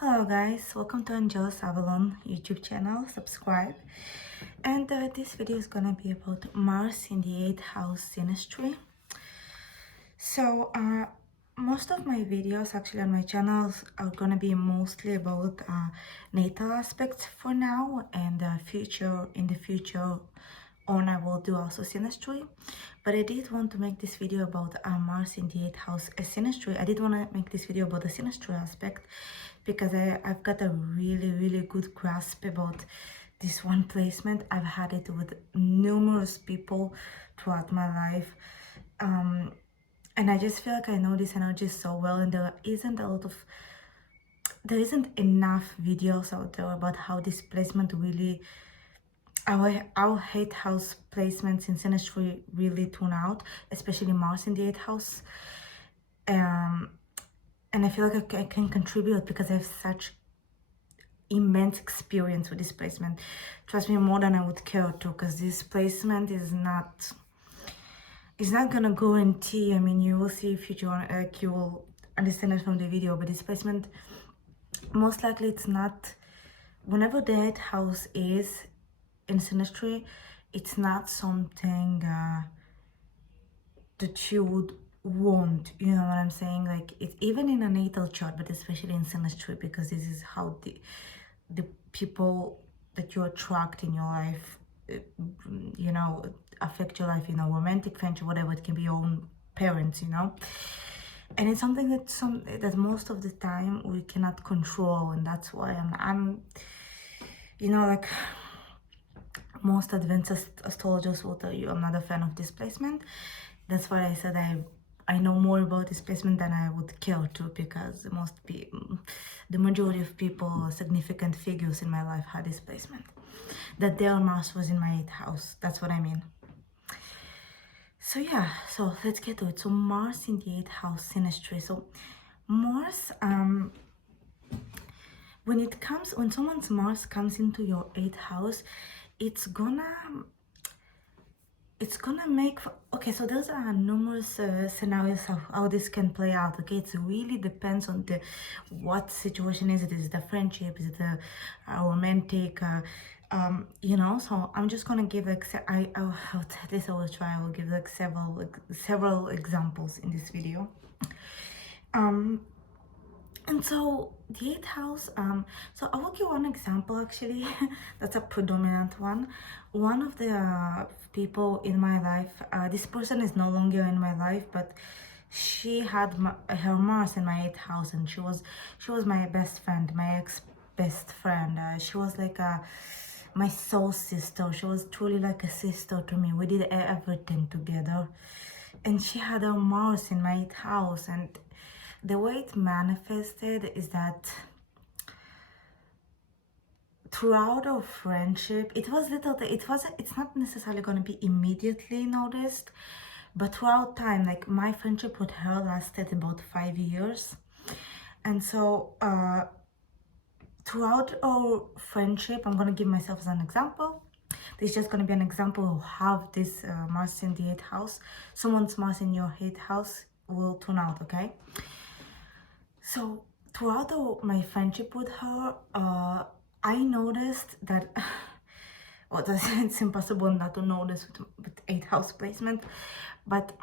Hello guys, welcome to angelasavalon YouTube channel. Subscribe. And this video is gonna be about Mars in the 8th house synastry. So most of my videos actually on my channels are gonna be mostly about natal aspects for now, and in the future on I will do also synastry. But I did want to make this video about Mars in the 8th house synastry. I did want to make this video about the synastry aspect because I've got a really good grasp about this one placement. I've had it with numerous people throughout my life, and I just feel like I know this energy so well, and there isn't enough videos out there about how this placement really, our 8th house placements in synastry really tune out, especially Mars in the 8th house. And I feel like I can contribute because I have such immense experience with this placement. Trust me, more than I would care to, because this placement is not gonna guarantee. I mean, you will see future, like you will understand it from the video, but this placement, most likely it's not, whenever the 8th house is in synastry, it's not something that you would want, you know what I'm saying? Like, it's even in a natal chart, but especially in synastry, because this is how the people that you attract in your life, you know, affect your life, you know, romantic, friendship, whatever. It can be your own parents, you know. And it's something that most of the time we cannot control, and that's why I'm you know, like most advanced astrologers will tell you I'm not a fan of this placement. That's why I said I know more about this placement than I would care to, because the majority of people, significant figures in my life, had this placement. That their Mars was in my 8th house. That's what I mean. So yeah, so let's get to it. So Mars in the 8th house synastry. So Mars, when someone's Mars comes into your 8th house, it's gonna make, okay, so those are numerous scenarios of how this can play out. Okay, it really depends on what situation is it. Is it a friendship? Is it a romantic? You know, so I'm just gonna give like at least I will try. I will give like several examples in this video. And so the 8th house, so I will give one example actually. That's a predominant one. One of the people in my life, this person is no longer in my life, but she had her Mars in my 8th house, and she was my best friend, my ex-best friend. She was like my soul sister. She was truly like a sister to me. We did everything together, and she had her Mars in my 8th house. And the way it manifested is that throughout our friendship, it's not necessarily going to be immediately noticed, but throughout time, like my friendship with her lasted about 5 years. And so throughout our friendship, I'm going to give myself as an example. This is just going to be an example of how this Mars in the 8th house, someone's Mars in your 8th house, will turn out. Okay, so throughout my friendship with her, I noticed that well, it's impossible not to notice with 8th house placement, but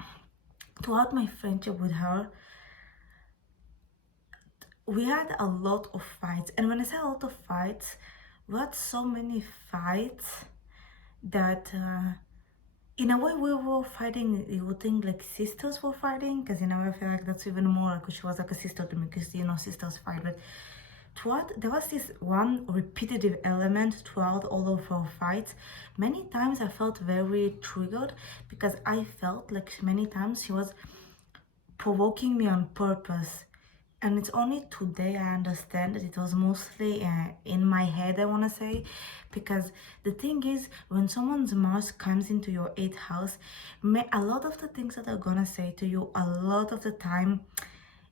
throughout my friendship with her, we had a lot of fights. And when I say a lot of fights, we had so many fights that in a way we were fighting. You would think like sisters were fighting, because in a way I feel like that's even more like she was like a sister to me, because you know sisters fight. But there was this one repetitive element throughout all of our fights. Many times I felt very triggered, because I felt like many times she was provoking me on purpose. And it's only today I understand that it was mostly in my head, I want to say. Because the thing is, when someone's Mars comes into your 8th house, a lot of the things that they're gonna say to you, a lot of the time,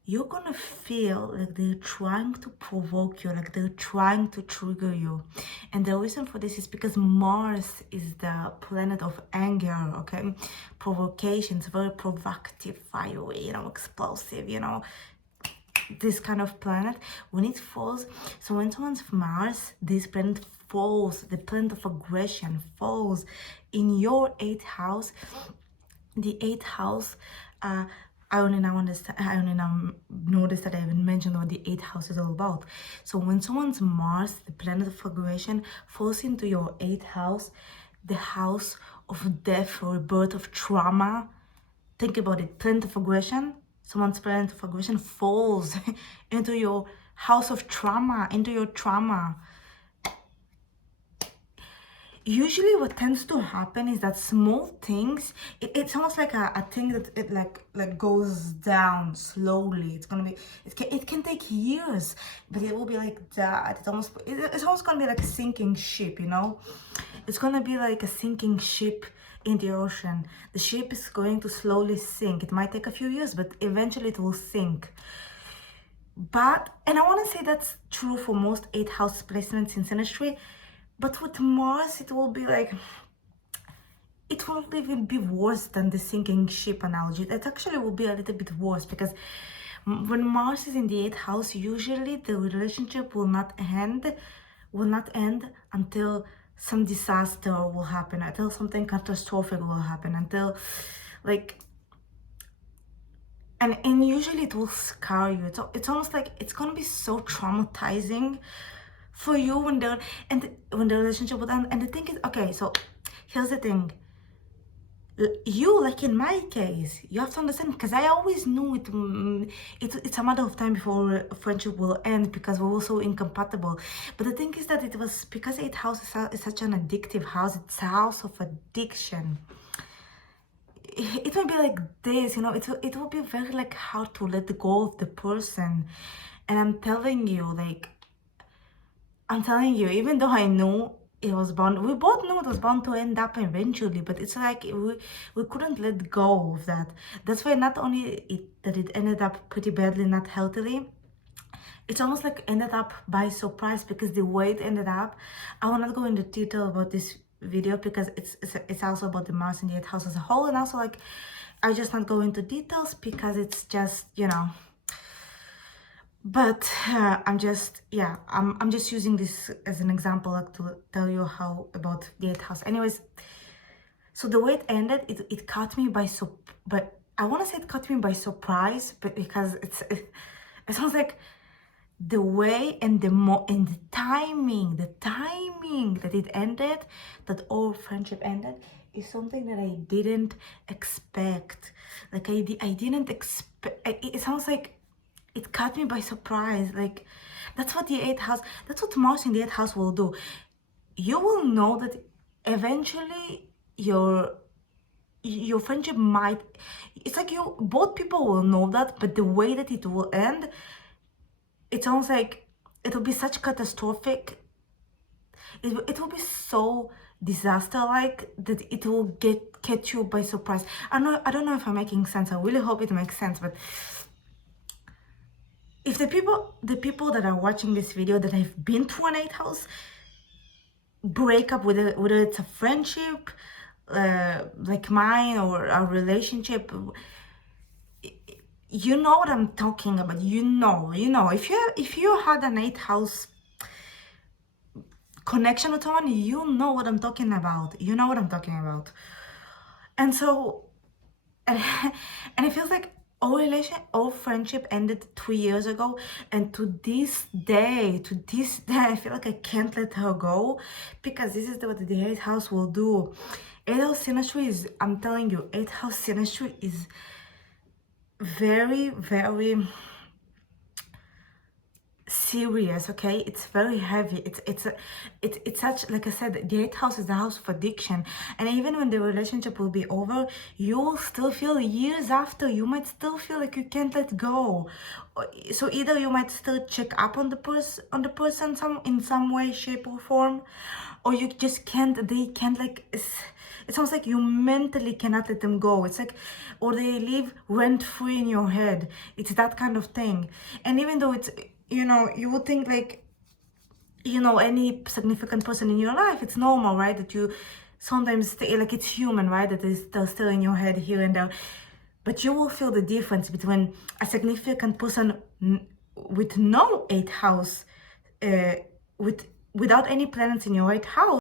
you're gonna feel like they're trying to provoke you, like they're trying to trigger you. And the reason for this is because Mars is the planet of anger, okay? Provocation. It's very provocative, fiery, you know, explosive, you know, this kind of planet, when it falls, so when someone's Mars, this planet falls, the planet of aggression falls in your 8th house. The 8th house, I only now understand, I only now notice that I haven't mentioned what the 8th house is all about. So when someone's Mars, the planet of aggression, falls into your 8th house, the house of death, rebirth, of trauma, think about it, planet of aggression, someone's planet of aggression falls into your house of trauma, into your trauma. Usually what tends to happen is that small things, it's almost like a thing that it like goes down slowly. It's gonna be, it can take years, but it will be like that. It's almost gonna be like a sinking ship, you know? It's gonna be like a sinking ship in the ocean. The ship is going to slowly sink. It might take a few years, but eventually it will sink. But, and I want to say that's true for most 8th house placements in synastry, but with Mars, it will be like, it won't even be worse than the sinking ship analogy. It actually will be a little bit worse, because when Mars is in the 8th house, usually the relationship will not end until some disaster will happen, until something catastrophic will happen, until like, and usually it will scar you. It's almost like it's gonna be so traumatizing for you when the relationship will end. And the thing is, okay, so here's the thing. You, like in my case, you have to understand, because I always knew it's a matter of time before friendship will end, because we're also incompatible. But the thing is that it was because 8th house is such an addictive house. It's a house of addiction. It will be like this, you know, it will be very like hard to let go of the person. And I'm telling you, even though I knew it was bound, we both knew it was bound to end up eventually, but it's like we couldn't let go of that. That's why not only that it ended up pretty badly, not healthily, it's almost like ended up by surprise, because the way it ended up, I will not go into detail about this video, because it's also about the Mars in the 8th house as a whole, and also like I just not go into details because it's just, you know. But I'm just using this as an example, like, to tell you how about the 8th house. Anyways, so the way it ended, it caught me by but I want to say it caught me by surprise, but because it sounds like the way and the timing that it ended, that our friendship ended, is something that I didn't expect. Like I didn't expect. It sounds like it caught me by surprise. Like that's what the 8th house, that's what Mars in the 8th house will do. You will know that eventually your friendship might, it's like both people will know that, but the way that it will end, it sounds like it will be such catastrophic. It will be so disaster-like that it will catch you by surprise. I don't know if I'm making sense. I really hope it makes sense. But if the people that are watching this video that have been through an 8th house break up, whether it's a friendship like mine, or a relationship, you know what I'm talking about. You know, if you had an 8th house connection with someone, you know what I'm talking about. And so, and it feels like our friendship ended 3 years ago, and to this day, I feel like I can't let her go, because this is what the 8th house will do. 8th house synastry is, I'm telling you, 8th house synastry is very, very serious. Okay, it's very heavy. It's such, like I said, the 8th house is the house of addiction, and even when the relationship will be over, you will still feel, years after, you might still feel like you can't let go. So either you might still check up on the person in some way, shape, or form, or you just can't. They can't, like, it sounds like you mentally cannot let them go. It's like, or they live rent-free in your head. It's that kind of thing. And even though it's, you know, you would think, like, you know, any significant person in your life, it's normal, right? That you sometimes stay, like, it's human, right? That they're still in your head here and there. But you will feel the difference between a significant person with no eighth house, with without any planets in your eighth house.